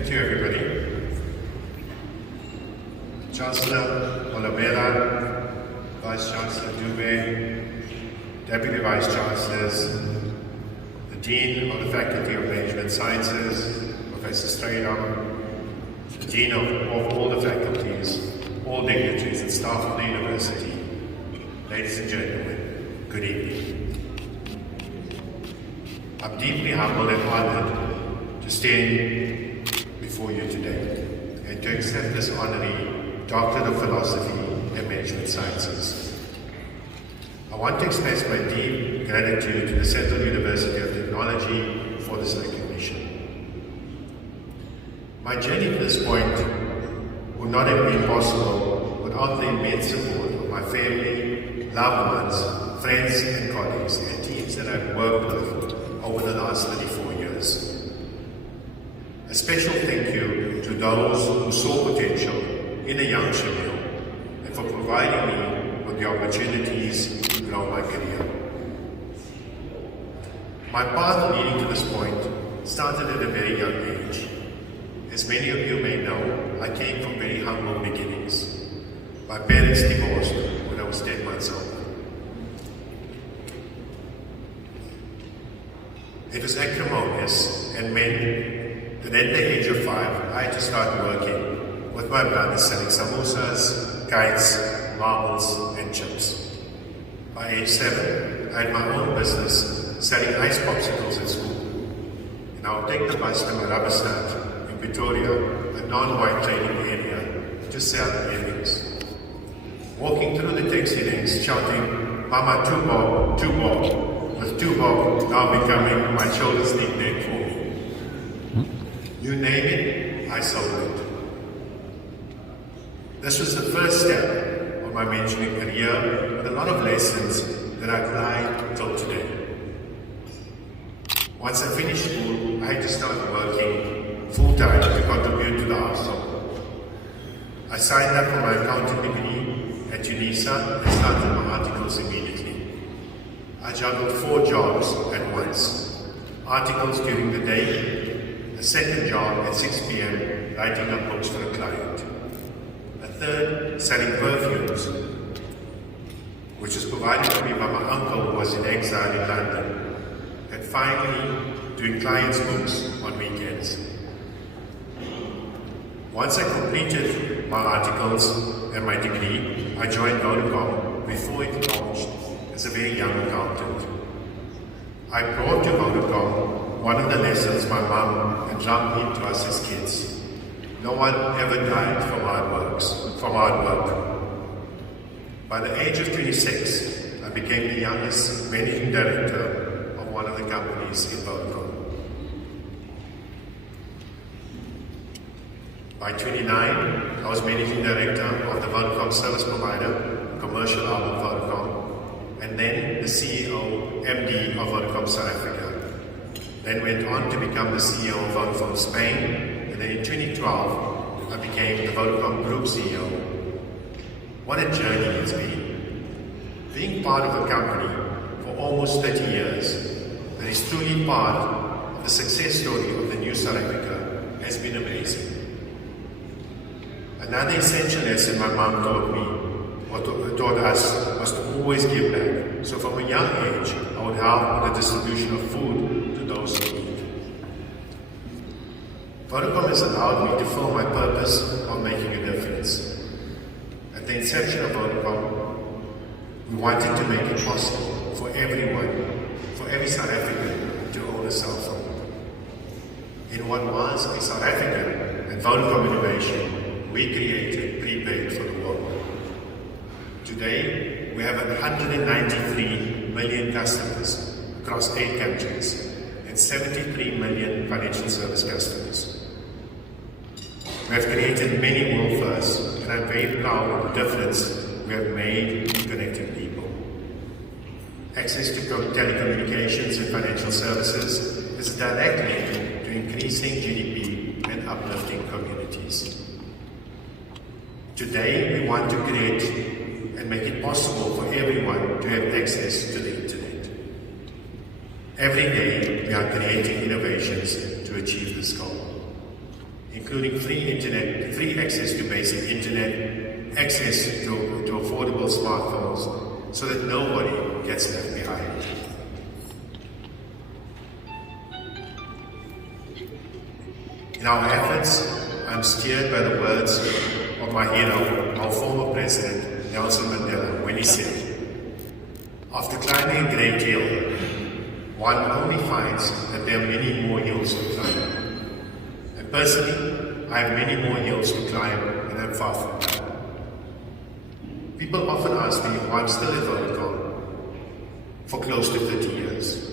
Thank you, everybody. Chancellor Olamela, Vice Chancellor Dube, Deputy Vice Chancellors, the Dean of the Faculty of Management Sciences, Professor Strydom, the Dean of all the faculties, all dignitaries and staff of the University, ladies and gentlemen, good evening. I'm deeply humbled and honored to stand before you today and to accept this honorary Doctorate of Philosophy and Management Sciences. I want to express my deep gratitude to the Central University of Technology for this recognition. My journey to this point would not have been possible without the immense support of my family, loved ones, friends and colleagues and teams that I've worked with over the last 34 years. A special thank you to those who saw potential in a young Shamil and for providing me with the opportunities to grow my career. My path leading to this point started at a very young age. As many of you may know, I came from very humble beginnings. My parents divorced when I was 10 months old. It was acrimonious and meant that at the age of 5, I had to start working with my brothers selling samosas, kites, marbles and chips. By age 7, I had my own business selling ice popsicles at school. And I would take the bus to my rubber stand in Pretoria, a non-white trading area, to sell earrings. Walking through the taxi ranks shouting, "Mama, two bob," with two bob now becoming my children's nickname for me. You name it, I sold it. This was the first step of my mentoring career with a lot of lessons that I applied till today. Once I finished school, I had to start working full-time to contribute to the household. I signed up for my accounting degree at UNISA and started my articles immediately. I juggled 4 jobs at once. Articles during the day, a second job at 6 p.m. writing up books for a client, a third selling perfumes, which was provided to me by my uncle who was in exile in London, and finally doing clients' books on weekends. Once I completed my articles and my degree, I joined Vodacom before it launched as a very young accountant. I brought to Vodacom one of the lessons my mum had drummed into us as kids. No one ever died from hard work. By the age of 26, I became the youngest managing director of one of the companies in Vodacom. By 29, I was managing director of the Vodacom service provider, commercial arm of Vodacom, and then the CEO, MD of Vodacom South Africa. Then went on to become the CEO of Vodafone Spain, and then in 2012, I became the Vodacom Group CEO. What a journey it's been. Being part of a company for almost 30 years that is truly part of the success story of the new South Africa has been amazing. Another essential lesson my mom taught me, or taught us, was to always give back. So from a young age, I would help with the distribution of food to those who need. Vodacom has allowed me to fulfill my purpose of making a difference. At the inception of Vodacom, we wanted to make it possible for everyone, for every South African to own a cell phone. In what was a South African and Vodacom innovation, we created prepaid for the world. Today, we have 193 million customers across 8 countries and 73 million financial service customers. We have created many world firsts, and I'm very proud of the difference we have made in connecting people. Access to telecommunications and financial services is a direct link to increasing GDP and uplifting communities. Today, we want to create and make it possible for everyone to have access to the internet. Every day, we are creating innovations to achieve this goal. including free internet, free access to basic internet, access to affordable smartphones, so that nobody gets left behind. In our efforts, I'm steered by the words of my hero, our former president, Nelson Mandela, when he said, "After climbing a great hill, one only finds that there are many more hills to climb." And personally, I have many more hills to climb, and I'm far from done. People often ask me why I'm still at Vodacom for close to 30 years.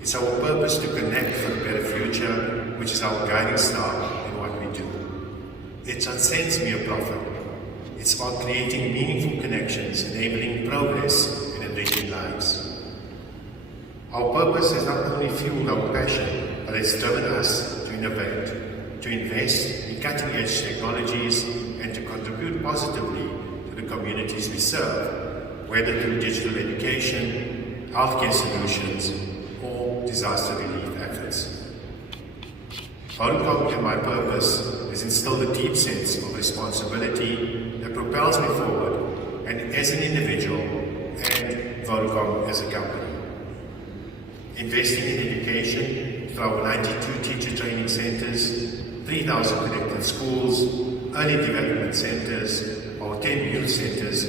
It's our purpose to connect for a better future, which is our guiding star in what we do. It transcends mere profit. It's about creating meaningful connections, enabling progress, and enriching lives. Our purpose has not only fueled our passion, but it's driven us to innovate, to invest in cutting-edge technologies, and to contribute positively to the communities we serve, whether through digital education, healthcare solutions, or disaster relief efforts. Vodacom and my purpose has instilled a deep sense of responsibility that propels me forward, and as an individual, and Vodacom as a company. Investing in education through our 92 teacher training centers, 3,000 connected schools, early development centers, our 10 youth centers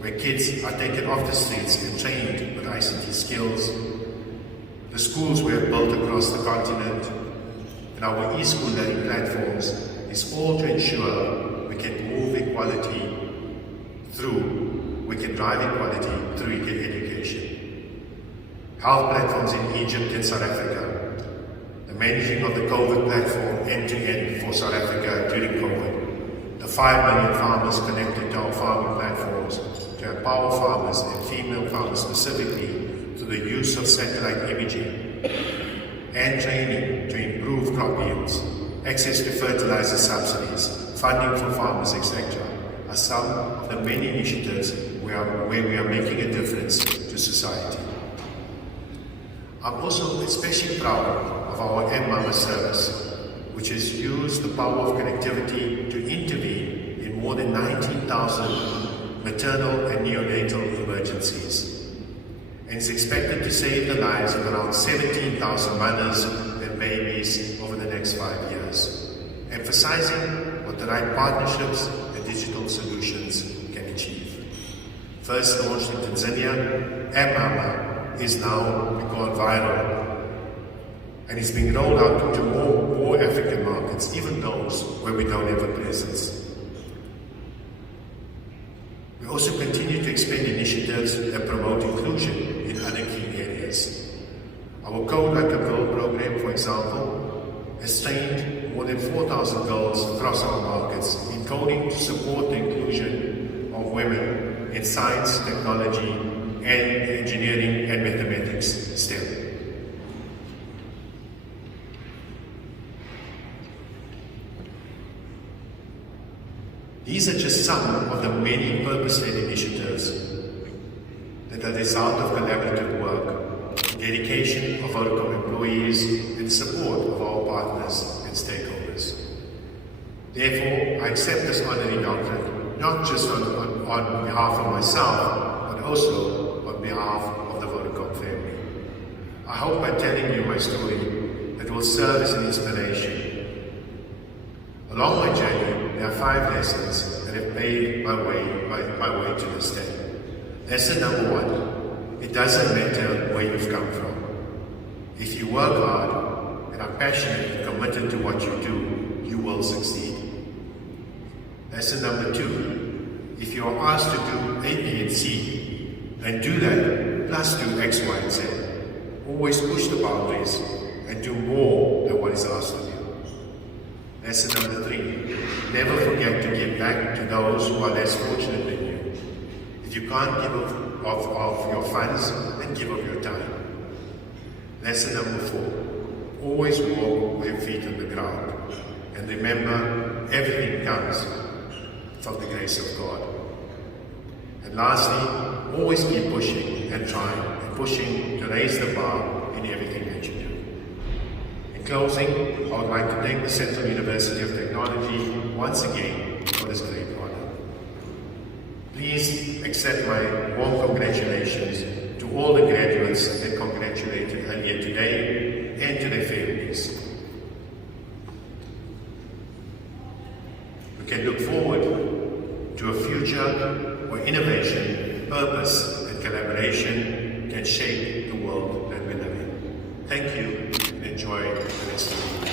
where kids are taken off the streets and trained with ICT skills, the schools we have built across the continent, and our e-school learning platforms is all to ensure we can drive equality through education. Health platforms in Egypt and South Africa, the managing of the COVID platform end-to-end for South Africa during COVID, the 5 million farmers connected to our farming platforms to empower farmers and female farmers specifically through the use of satellite imaging, and training to improve crop yields, access to fertilizer subsidies, funding for farmers, etc., are some of the many initiatives where we are making a difference to society. I'm also especially proud of our M-Mama service, which has used the power of connectivity to intervene in more than 19,000 maternal and neonatal emergencies, and is expected to save the lives of around 17,000 mothers and babies over the next 5 years, emphasizing what the right partnerships and digital solutions can achieve. First launched in Tanzania, M-Mama is now gone viral, and it's being rolled out to more African markets, even those where we don't have a presence. We also continue to expand initiatives that promote inclusion in other key areas. Our Code Like a Girl program, for example, has trained more than 4,000 girls across our markets in coding to support the inclusion of women in science, technology, and engineering and mathematics STEM. These are just some of the many purpose-led initiatives that are the result of collaborative work, dedication of Vodacom employees, and support of our partners and stakeholders. Therefore, I accept this honorary doctorate, not just on behalf of myself, but also on behalf of the Vodacom family. I hope by telling you my story, it will serve as an inspiration. Along my journey, there are 5 lessons that have made my way to this day. Lesson number 1, it doesn't matter where you've come from. If you work hard and are passionate and committed to what you do, you will succeed. Lesson number 2, if you are asked to do A, B, and C, then do that, plus do X, Y, and Z. Always push the boundaries and do more than what is asked of you. Lesson number 3, never forget to give back to those who are less fortunate than you. If you can't give of your funds, then give of your time. Lesson number 4, always walk with your feet on the ground. And remember, everything comes from the grace of God. And lastly, always keep pushing and trying and pushing to raise the bar in everything that you do. In closing, I would like to thank the Central University of Technology once again for this great honor. Please accept my warm congratulations to all the graduates that congratulated earlier today and to their families. We can look forward to a future where innovation, purpose, and collaboration can shape the world that we live in. Thank you and enjoy the rest of the evening.